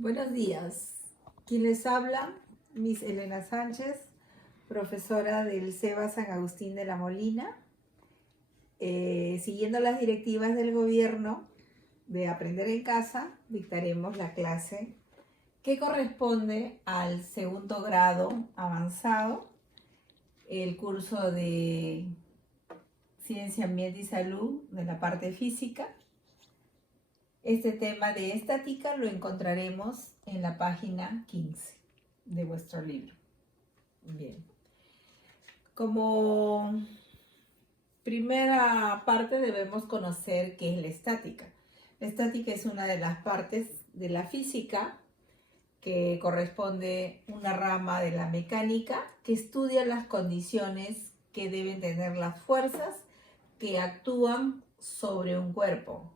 Buenos días. ¿Quién les habla? Miss Elena Sánchez, profesora del CEBA San Agustín de la Molina. Siguiendo las directivas del gobierno de Aprender en Casa, dictaremos la clase que corresponde al segundo grado avanzado, el curso de Ciencia, Ambiente y Salud de la parte física. Este tema de estática lo encontraremos en la página 15 de vuestro libro. Bien. Como primera parte debemos conocer qué es la estática. La estática es una de las partes de la física que corresponde a una rama de la mecánica que estudia las condiciones que deben tener las fuerzas que actúan sobre un cuerpo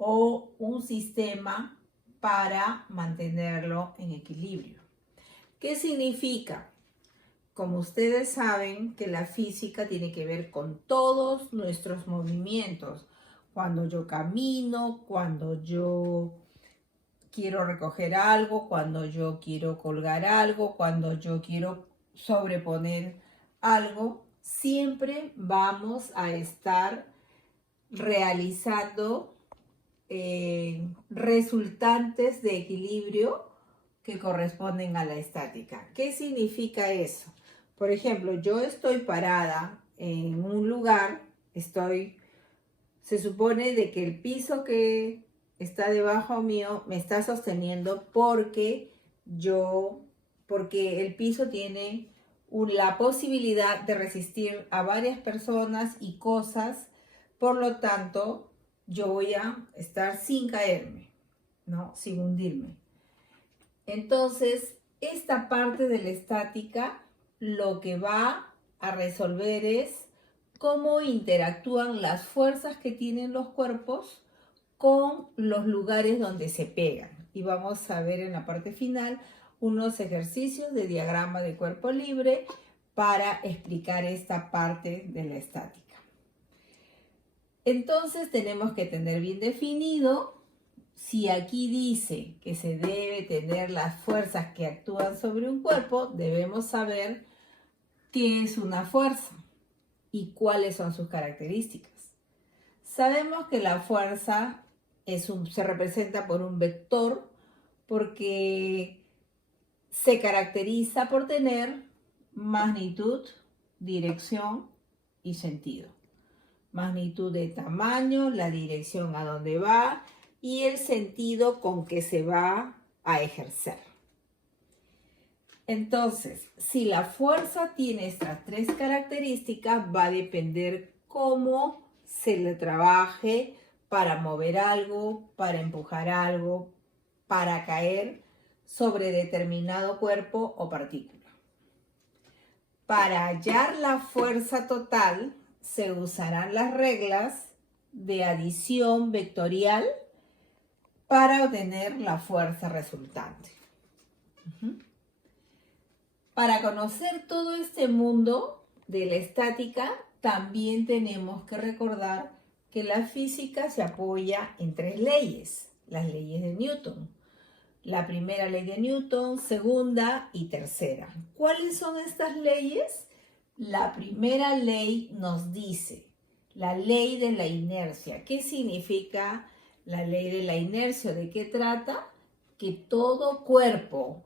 o un sistema para mantenerlo en equilibrio. ¿Qué significa? Como ustedes saben que la física tiene que ver con todos nuestros movimientos. Cuando yo camino, cuando yo quiero recoger algo, cuando yo quiero colgar algo, cuando yo quiero sobreponer algo, siempre vamos a estar realizando resultantes de equilibrio que corresponden a la estática. ¿Qué significa eso? Por ejemplo, yo estoy parada en un lugar, se supone de que el piso que está debajo mío me está sosteniendo porque el piso tiene la posibilidad de resistir a varias personas y cosas, por lo tanto, yo voy a estar sin caerme, ¿no? Sin hundirme. Entonces, esta parte de la estática lo que va a resolver es cómo interactúan las fuerzas que tienen los cuerpos con los lugares donde se pegan. Y vamos a ver en la parte final unos ejercicios de diagrama de cuerpo libre para explicar esta parte de la estática. Entonces tenemos que tener bien definido, si aquí dice que se debe tener las fuerzas que actúan sobre un cuerpo, debemos saber qué es una fuerza y cuáles son sus características. Sabemos que la fuerza se representa por un vector porque se caracteriza por tener magnitud, dirección y sentido. Magnitud de tamaño, la dirección a donde va y el sentido con que se va a ejercer. Entonces, si la fuerza tiene estas tres características, va a depender cómo se le trabaje para mover algo, para empujar algo, para caer sobre determinado cuerpo o partícula. Para hallar la fuerza total, se usarán las reglas de adición vectorial para obtener la fuerza resultante. Para conocer todo este mundo de la estática, también tenemos que recordar que la física se apoya en tres leyes, las leyes de Newton. La primera ley de Newton, segunda y tercera. ¿Cuáles son estas leyes? La primera ley nos dice la ley de la inercia. ¿Qué significa la ley de la inercia? ¿De qué trata? Que todo cuerpo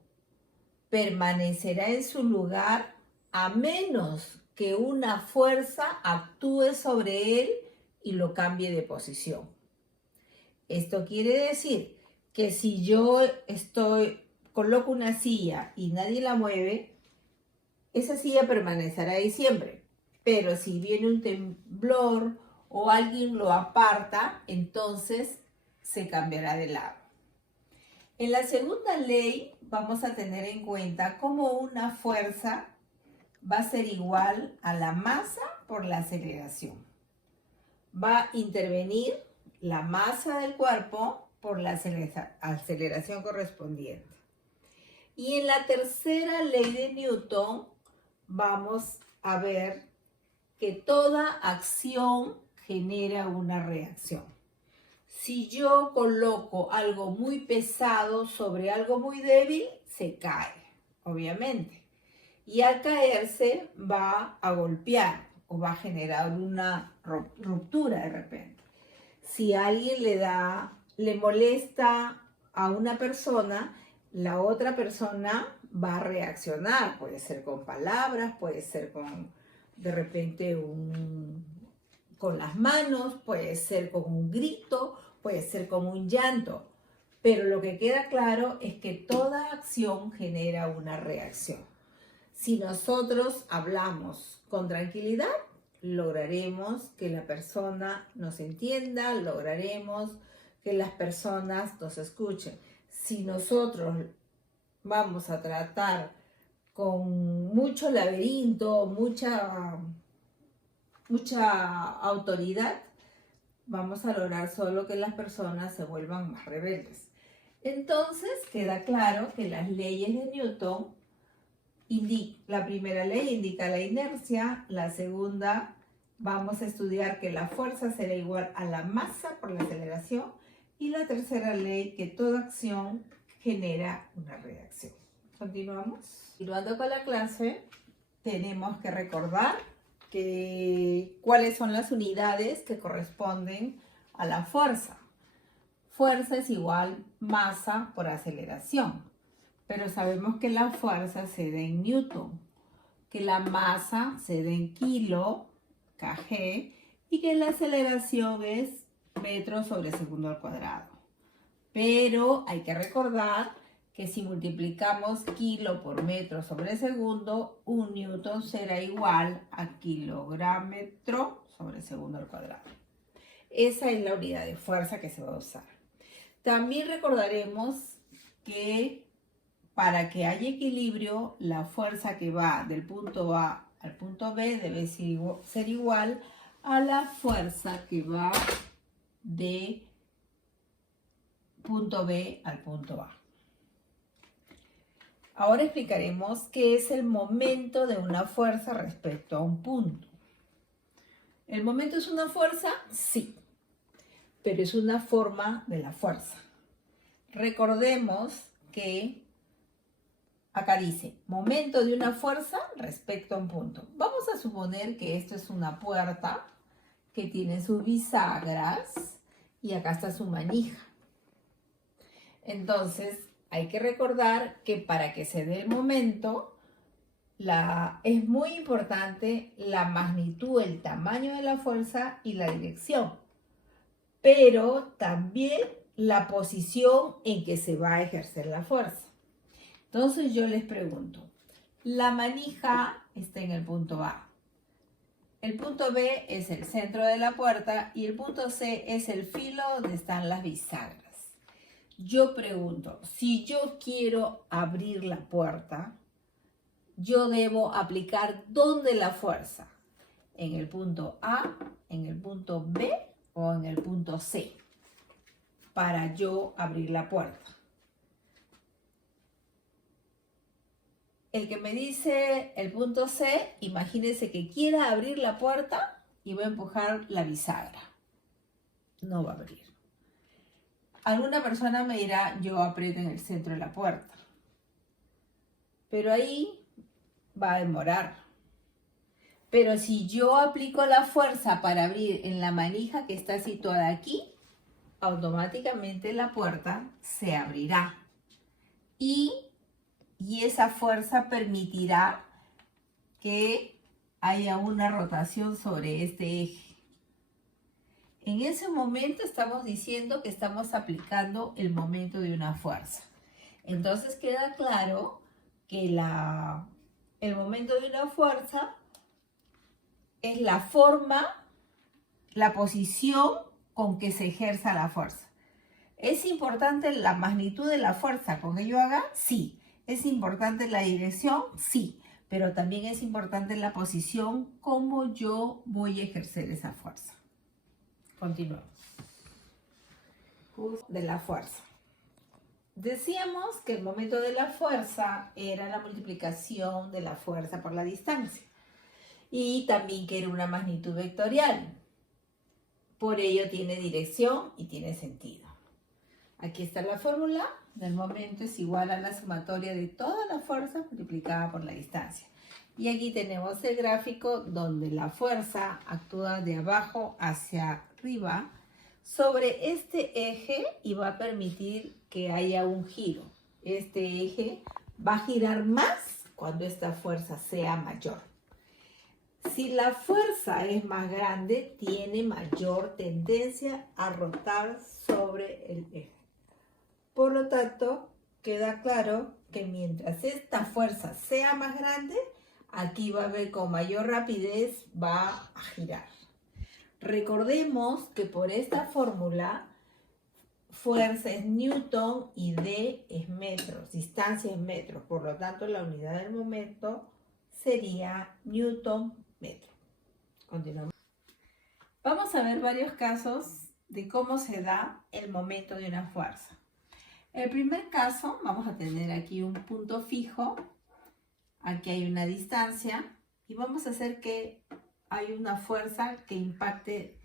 permanecerá en su lugar a menos que una fuerza actúe sobre él y lo cambie de posición. Esto quiere decir que si yo coloco una silla y nadie la mueve, esa silla permanecerá ahí siempre. Pero si viene un temblor o alguien lo aparta, entonces se cambiará de lado. En la segunda ley vamos a tener en cuenta cómo una fuerza va a ser igual a la masa por la aceleración. Va a intervenir la masa del cuerpo por la aceleración correspondiente. Y en la tercera ley de Newton vamos a ver que toda acción genera una reacción. Si yo coloco algo muy pesado sobre algo muy débil, se cae, obviamente. Y al caerse va a golpear o va a generar una ruptura de repente. Si alguien le molesta a una persona, la otra persona va a reaccionar. Puede ser con palabras, puede ser con de repente con las manos, puede ser con un grito, puede ser con un llanto. Pero lo que queda claro es que toda acción genera una reacción. Si nosotros hablamos con tranquilidad, lograremos que la persona nos entienda, lograremos que las personas nos escuchen. Si nosotros vamos a tratar con mucho laberinto, mucha autoridad, vamos a lograr solo que las personas se vuelvan más rebeldes. Entonces queda claro que las leyes de Newton la primera ley indica la inercia, la segunda vamos a estudiar que la fuerza será igual a la masa por la aceleración y la tercera ley que toda acción genera una reacción. Continuamos. Continuando con la clase, tenemos que recordar cuáles son las unidades que corresponden a la fuerza. Fuerza es igual masa por aceleración. Pero sabemos que la fuerza se da en newton, que la masa se da en kilo, kg, y que la aceleración es metros sobre segundo al cuadrado. Pero hay que recordar que si multiplicamos kilo por metro sobre segundo, un newton será igual a kilográmetro sobre segundo al cuadrado. Esa es la unidad de fuerza que se va a usar. También recordaremos que para que haya equilibrio, la fuerza que va del punto A al punto B debe ser igual a la fuerza que va de punto B al punto A. Ahora explicaremos qué es el momento de una fuerza respecto a un punto. ¿El momento es una fuerza? Sí, pero es una forma de la fuerza. Recordemos que acá dice, momento de una fuerza respecto a un punto. Vamos a suponer que esto es una puerta que tiene sus bisagras y acá está su manija. Entonces, hay que recordar que para que se dé el momento, es muy importante la magnitud, el tamaño de la fuerza y la dirección. Pero también la posición en que se va a ejercer la fuerza. Entonces yo les pregunto, la manija está en el punto A. El punto B es el centro de la puerta y el punto C es el filo donde están las bisagras. Yo pregunto, si yo quiero abrir la puerta, yo debo aplicar ¿dónde la fuerza? ¿En el punto A, en el punto B o en el punto C? Para yo abrir la puerta. El que me dice el punto C, imagínense que quiera abrir la puerta y voy a empujar la bisagra. No va a abrir. Alguna persona me dirá, yo aprieto en el centro de la puerta. Pero ahí va a demorar. Pero si yo aplico la fuerza para abrir en la manija que está situada aquí, automáticamente la puerta se abrirá. Y esa fuerza permitirá que haya una rotación sobre este eje. En ese momento estamos diciendo que estamos aplicando el momento de una fuerza. Entonces queda claro que el momento de una fuerza es la forma, la posición con que se ejerza la fuerza. ¿Es importante la magnitud de la fuerza con que yo haga? Sí. ¿Es importante la dirección? Sí. Pero también es importante la posición, cómo yo voy a ejercer esa fuerza. Continuamos. De la fuerza. Decíamos que el momento de la fuerza era la multiplicación de la fuerza por la distancia. Y también que era una magnitud vectorial. Por ello tiene dirección y tiene sentido. Aquí está la fórmula. El momento es igual a la sumatoria de toda la fuerza multiplicada por la distancia. Y aquí tenemos el gráfico donde la fuerza actúa de abajo hacia arriba sobre este eje y va a permitir que haya un giro. Este eje va a girar más cuando esta fuerza sea mayor. Si la fuerza es más grande, tiene mayor tendencia a rotar sobre el eje. Por lo tanto, queda claro que mientras esta fuerza sea más grande, aquí va a ver con mayor rapidez, va a girar. Recordemos que por esta fórmula, fuerza es newton y D es metros, distancia es metros. Por lo tanto, la unidad del momento sería newton metro. Continuamos. Vamos a ver varios casos de cómo se da el momento de una fuerza. El primer caso, vamos a tener aquí un punto fijo, aquí hay una distancia y vamos a hacer que hay una fuerza que impacte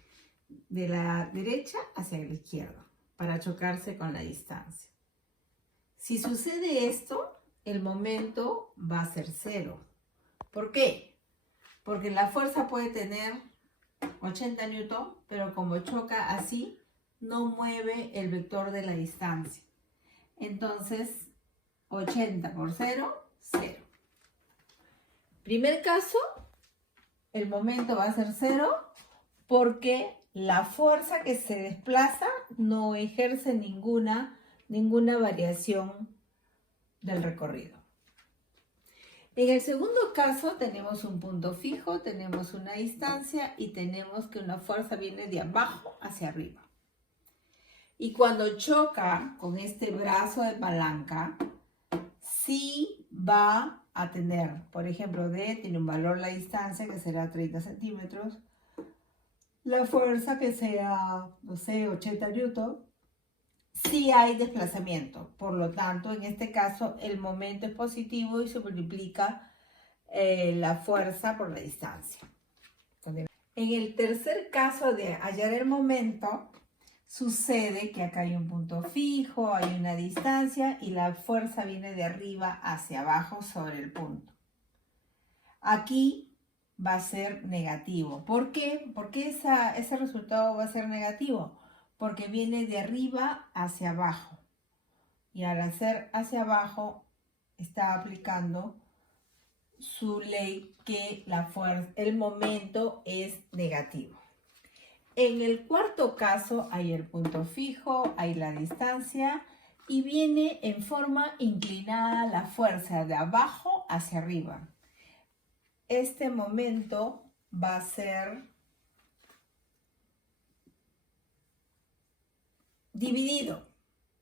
de la derecha hacia la izquierda para chocarse con la distancia. Si sucede esto, el momento va a ser cero. ¿Por qué? Porque la fuerza puede tener 80 newton, pero como choca así, no mueve el vector de la distancia. Entonces, 80 por 0, 0. Primer caso, el momento va a ser 0 porque la fuerza que se desplaza no ejerce ninguna variación del recorrido. En el segundo caso tenemos un punto fijo, tenemos una distancia y tenemos que una fuerza viene de abajo hacia arriba. Y cuando choca con este brazo de palanca, sí va a tener, por ejemplo, D tiene un valor la distancia que será 30 centímetros, la fuerza que sea, no sé, 80 newton, sí hay desplazamiento. Por lo tanto, en este caso, el momento es positivo y se multiplica la fuerza por la distancia. En el tercer caso de hallar el momento, sucede que acá hay un punto fijo, hay una distancia y la fuerza viene de arriba hacia abajo sobre el punto. Aquí va a ser negativo. ¿Por qué? ¿Por qué ese resultado va a ser negativo? Porque viene de arriba hacia abajo. Y al hacer hacia abajo, está aplicando su ley que el momento es negativo. En el cuarto caso hay el punto fijo, hay la distancia y viene en forma inclinada la fuerza de abajo hacia arriba. Este momento va a ser dividido.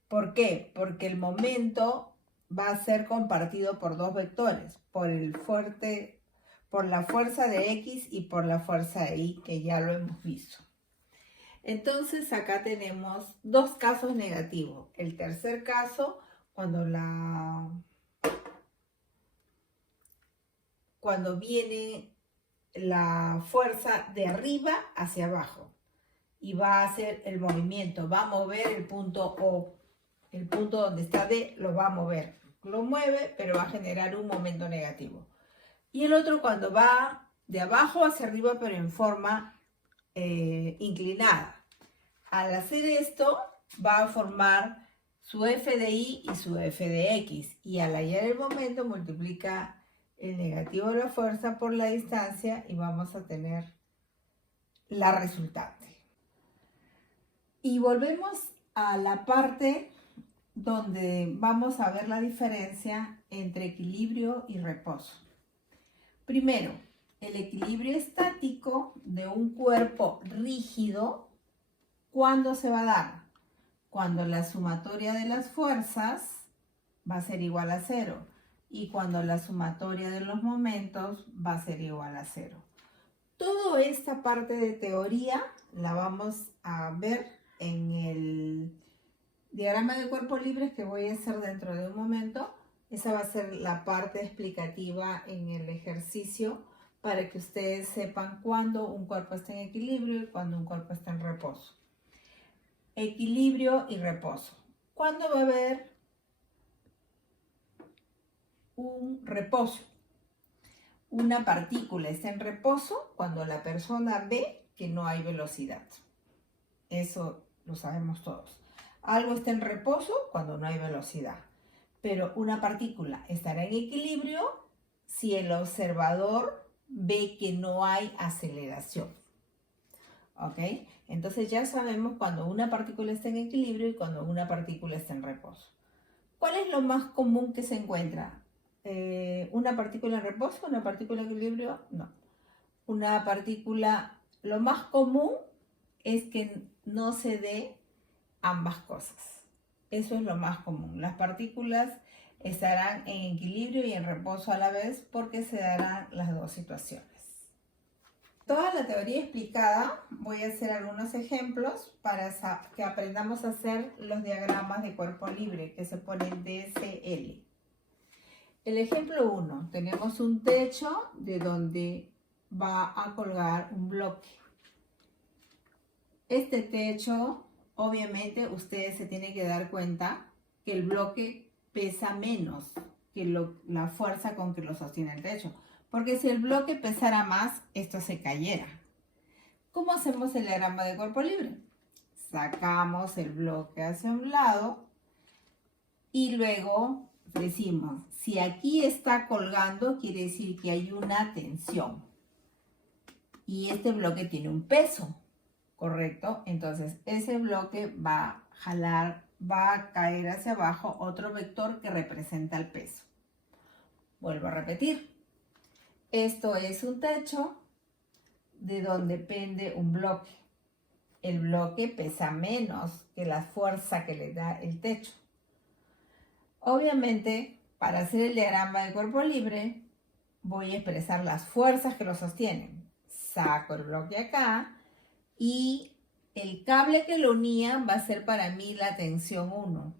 ¿Por qué? Porque el momento va a ser compartido por dos vectores, por la fuerza de X y por la fuerza de Y, que ya lo hemos visto. Entonces acá tenemos dos casos negativos. El tercer caso, cuando viene la fuerza de arriba hacia abajo y va a hacer el movimiento, va a mover el punto O, el punto donde está D lo va a mover, lo mueve pero va a generar un momento negativo. Y el otro cuando va de abajo hacia arriba pero en forma inclinada. Al hacer esto va a formar su f de y y su f de x y al hallar el momento multiplica el negativo de la fuerza por la distancia y vamos a tener la resultante. Y volvemos a la parte donde vamos a ver la diferencia entre equilibrio y reposo. Primero, el equilibrio estático de un cuerpo rígido, ¿cuándo se va a dar? Cuando la sumatoria de las fuerzas va a ser igual a 0 y cuando la sumatoria de los momentos va a ser igual a 0. Toda esta parte de teoría la vamos a ver en el diagrama de cuerpos libres que voy a hacer dentro de un momento. Esa va a ser la parte explicativa en el ejercicio para que ustedes sepan cuándo un cuerpo está en equilibrio y cuándo un cuerpo está en reposo. Equilibrio y reposo. ¿Cuándo va a haber un reposo? Una partícula está en reposo cuando la persona ve que no hay velocidad. Eso lo sabemos todos. Algo está en reposo cuando no hay velocidad. Pero una partícula estará en equilibrio si el observador ve que no hay aceleración. ¿Ok? Entonces ya sabemos cuando una partícula está en equilibrio y cuando una partícula está en reposo. ¿Cuál es lo más común que se encuentra? ¿Una partícula en reposo? ¿Una partícula en equilibrio? No. Una partícula, lo más común es que no se dé ambas cosas. Eso es lo más común. Las partículas estarán en equilibrio y en reposo a la vez porque se darán las dos situaciones. Toda la teoría explicada, voy a hacer algunos ejemplos para que aprendamos a hacer los diagramas de cuerpo libre que se ponen DSL. El ejemplo 1, tenemos un techo de donde va a colgar un bloque. Este techo, obviamente, ustedes se tienen que dar cuenta que el bloque pesa menos que la fuerza con que lo sostiene el techo. Porque si el bloque pesara más, esto se cayera. ¿Cómo hacemos el diagrama de cuerpo libre? Sacamos el bloque hacia un lado y luego decimos, si aquí está colgando, quiere decir que hay una tensión. Y este bloque tiene un peso, ¿correcto? Entonces, ese bloque va a jalar, va a caer hacia abajo otro vector que representa el peso. Vuelvo a repetir. Esto es un techo de donde pende un bloque. El bloque pesa menos que la fuerza que le da el techo. Obviamente, para hacer el diagrama de cuerpo libre, voy a expresar las fuerzas que lo sostienen. Saco el bloque acá y el cable que lo unía va a ser para mí la tensión 1.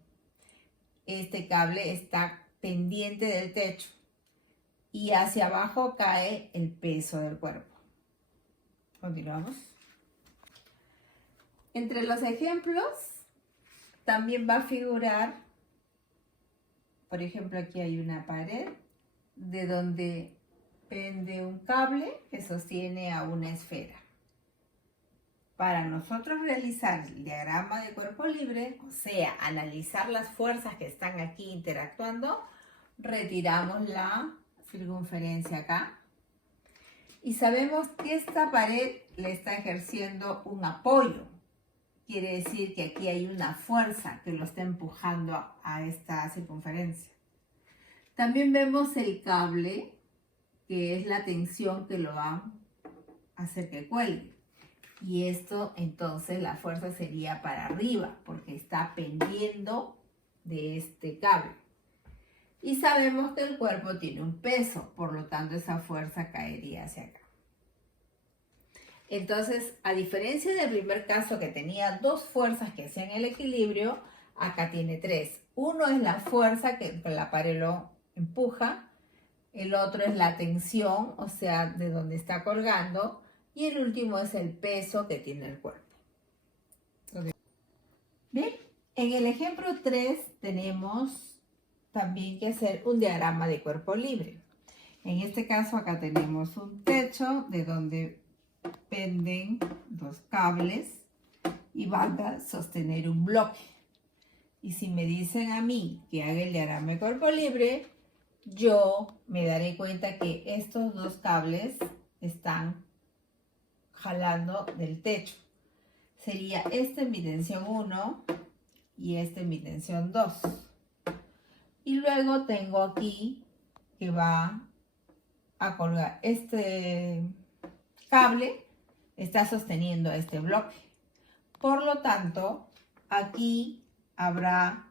Este cable está pendiente del techo y hacia abajo cae el peso del cuerpo. Continuamos. Entre los ejemplos también va a figurar, por ejemplo, aquí hay una pared de donde pende un cable que sostiene a una esfera. Para nosotros realizar el diagrama de cuerpo libre, o sea, analizar las fuerzas que están aquí interactuando, retiramos la circunferencia acá. Y sabemos que esta pared le está ejerciendo un apoyo. Quiere decir que aquí hay una fuerza que lo está empujando a esta circunferencia. También vemos el cable, que es la tensión que lo va a hacer que cuelgue. Y esto, entonces, la fuerza sería para arriba, porque está pendiendo de este cable. Y sabemos que el cuerpo tiene un peso, por lo tanto, esa fuerza caería hacia acá. Entonces, a diferencia del primer caso que tenía dos fuerzas que hacían el equilibrio, acá tiene tres. Uno es la fuerza que la pared lo empuja, el otro es la tensión, o sea, de donde está colgando, y el último es el peso que tiene el cuerpo. Bien, en el ejemplo 3 tenemos también que hacer un diagrama de cuerpo libre. En este caso acá tenemos un techo de donde penden dos cables y van a sostener un bloque. Y si me dicen a mí que haga el diagrama de cuerpo libre, yo me daré cuenta que estos dos cables están jalando del techo. Sería este en mi tensión 1 y este en mi tensión 2. Y luego tengo aquí que va a colgar este cable, está sosteniendo este bloque. Por lo tanto, aquí habrá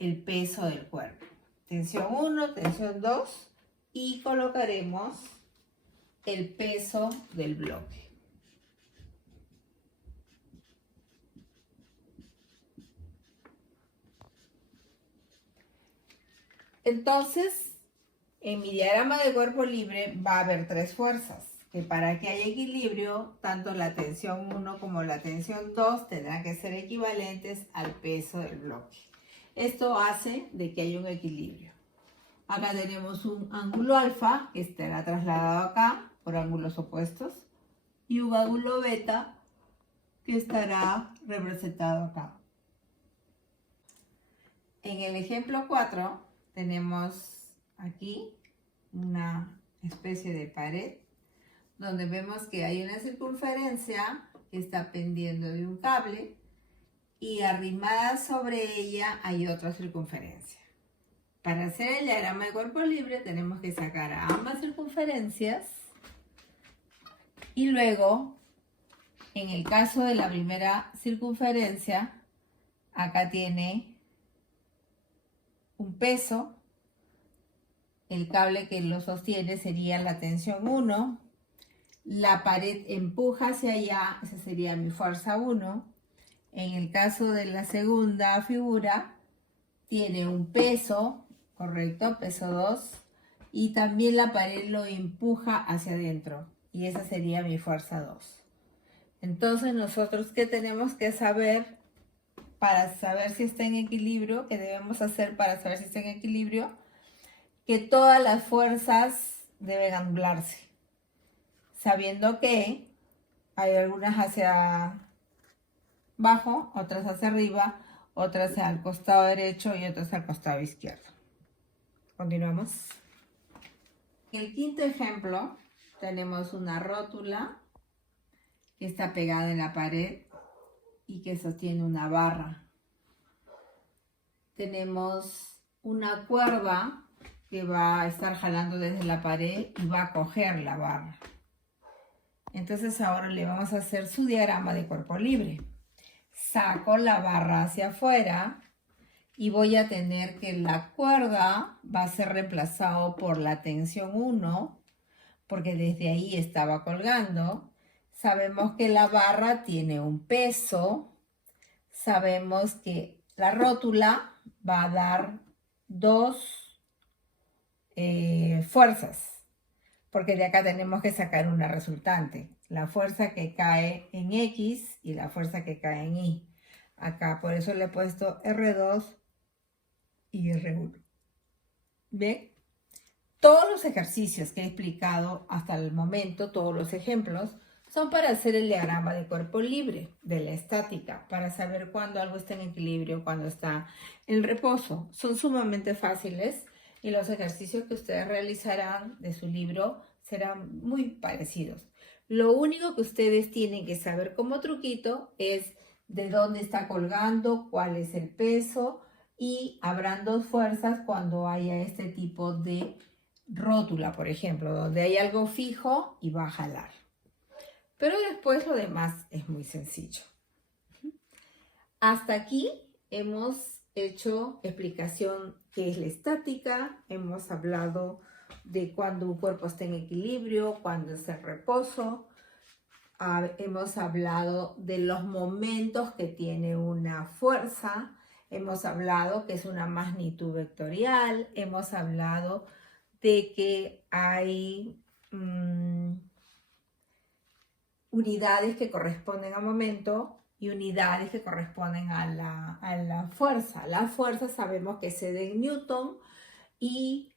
el peso del cuerpo. Tensión 1, tensión 2 y colocaremos el peso del bloque. Entonces, En mi diagrama de cuerpo libre va a haber tres fuerzas, que para que haya equilibrio, tanto la tensión 1 como la tensión 2 tendrán que ser equivalentes al peso del bloque. Esto hace de que haya un equilibrio. Acá tenemos un ángulo alfa que estará trasladado acá por ángulos opuestos y un ángulo beta que estará representado acá. En el ejemplo 4 tenemos aquí una especie de pared donde vemos que hay una circunferencia que está pendiendo de un cable y arrimada sobre ella hay otra circunferencia. Para hacer el diagrama de cuerpo libre tenemos que sacar a ambas circunferencias y luego, en el caso de la primera circunferencia, acá tiene un peso, el cable que lo sostiene sería la tensión 1, la pared empuja hacia allá, esa sería mi fuerza 1. En el caso de la segunda figura, tiene un peso, correcto, peso 2, y también la pared lo empuja hacia adentro, y esa sería mi fuerza 2. Entonces, nosotros, ¿qué tenemos que saber para saber si está en equilibrio? ¿Qué debemos hacer para saber si está en equilibrio? Que todas las fuerzas deben anularse, sabiendo que hay algunas hacia abajo, otras hacia arriba, otras hacia el costado derecho y otras al costado izquierdo. Continuamos. En el quinto ejemplo tenemos una rótula que está pegada en la pared y que sostiene una barra. Tenemos una cuerda que va a estar jalando desde la pared y va a coger la barra. Entonces ahora le vamos a hacer su diagrama de cuerpo libre. Saco la barra hacia afuera y voy a tener que la cuerda va a ser reemplazado por la tensión 1, porque desde ahí estaba colgando. Sabemos que la barra tiene un peso. Sabemos que la rótula va a dar dos fuerzas, porque de acá tenemos que sacar una resultante, la fuerza que cae en X y la fuerza que cae en Y. Acá por eso le he puesto R2 y R1. ¿Bien? Todos los ejercicios que he explicado hasta el momento, todos los ejemplos, son para hacer el diagrama de cuerpo libre, de la estática, para saber cuándo algo está en equilibrio, cuándo está en reposo. Son sumamente fáciles y los ejercicios que ustedes realizarán de su libro serán muy parecidos. Lo único que ustedes tienen que saber como truquito es de dónde está colgando, cuál es el peso, y habrán dos fuerzas cuando haya este tipo de rótula, por ejemplo, donde hay algo fijo y va a jalar. Pero después lo demás es muy sencillo. Hasta aquí hemos hecho explicación qué es la estática, hemos hablado de cuando un cuerpo está en equilibrio, cuando es en reposo, hemos hablado de los momentos que tiene una fuerza, hemos hablado que es una magnitud vectorial, hemos hablado de que hay unidades que corresponden al momento y unidades que corresponden a la fuerza. La fuerza sabemos que se da en Newton y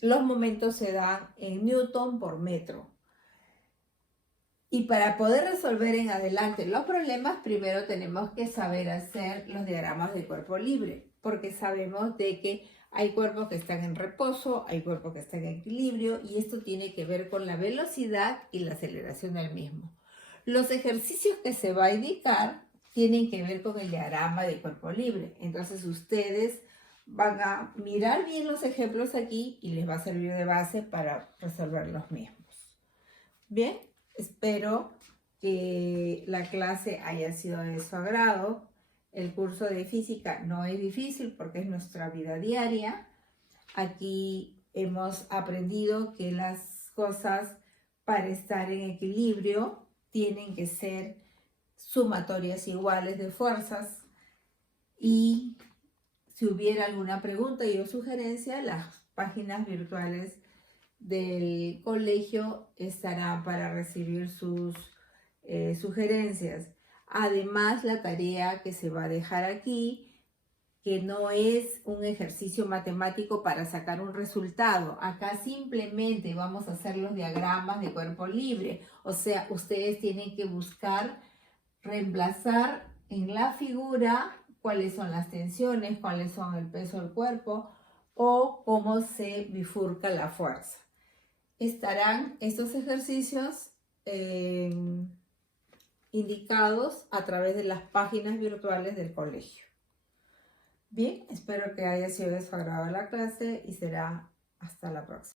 los momentos se dan en Newton por metro. Y para poder resolver en adelante los problemas, primero tenemos que saber hacer los diagramas de cuerpo libre, porque sabemos de que hay cuerpos que están en reposo, hay cuerpos que están en equilibrio, y esto tiene que ver con la velocidad y la aceleración del mismo. Los ejercicios que se va a indicar tienen que ver con el diagrama de cuerpo libre. Entonces ustedes van a mirar bien los ejemplos aquí y les va a servir de base para resolver los mismos. Bien, espero que la clase haya sido de su agrado. El curso de física no es difícil porque es nuestra vida diaria. Aquí hemos aprendido que las cosas para estar en equilibrio tienen que ser sumatorias iguales de fuerzas, y Si hubiera alguna pregunta y o sugerencia, las páginas virtuales del colegio estarán para recibir sus sugerencias. Además, la tarea que se va a dejar aquí, que no es un ejercicio matemático para sacar un resultado. Acá simplemente vamos a hacer los diagramas de cuerpo libre. O sea, ustedes tienen que buscar reemplazar en la figura cuáles son las tensiones, cuáles son el peso del cuerpo o cómo se bifurca la fuerza. Estarán estos ejercicios indicados a través de las páginas virtuales del colegio. Bien, espero que haya sido de su agrado la clase y será hasta la próxima.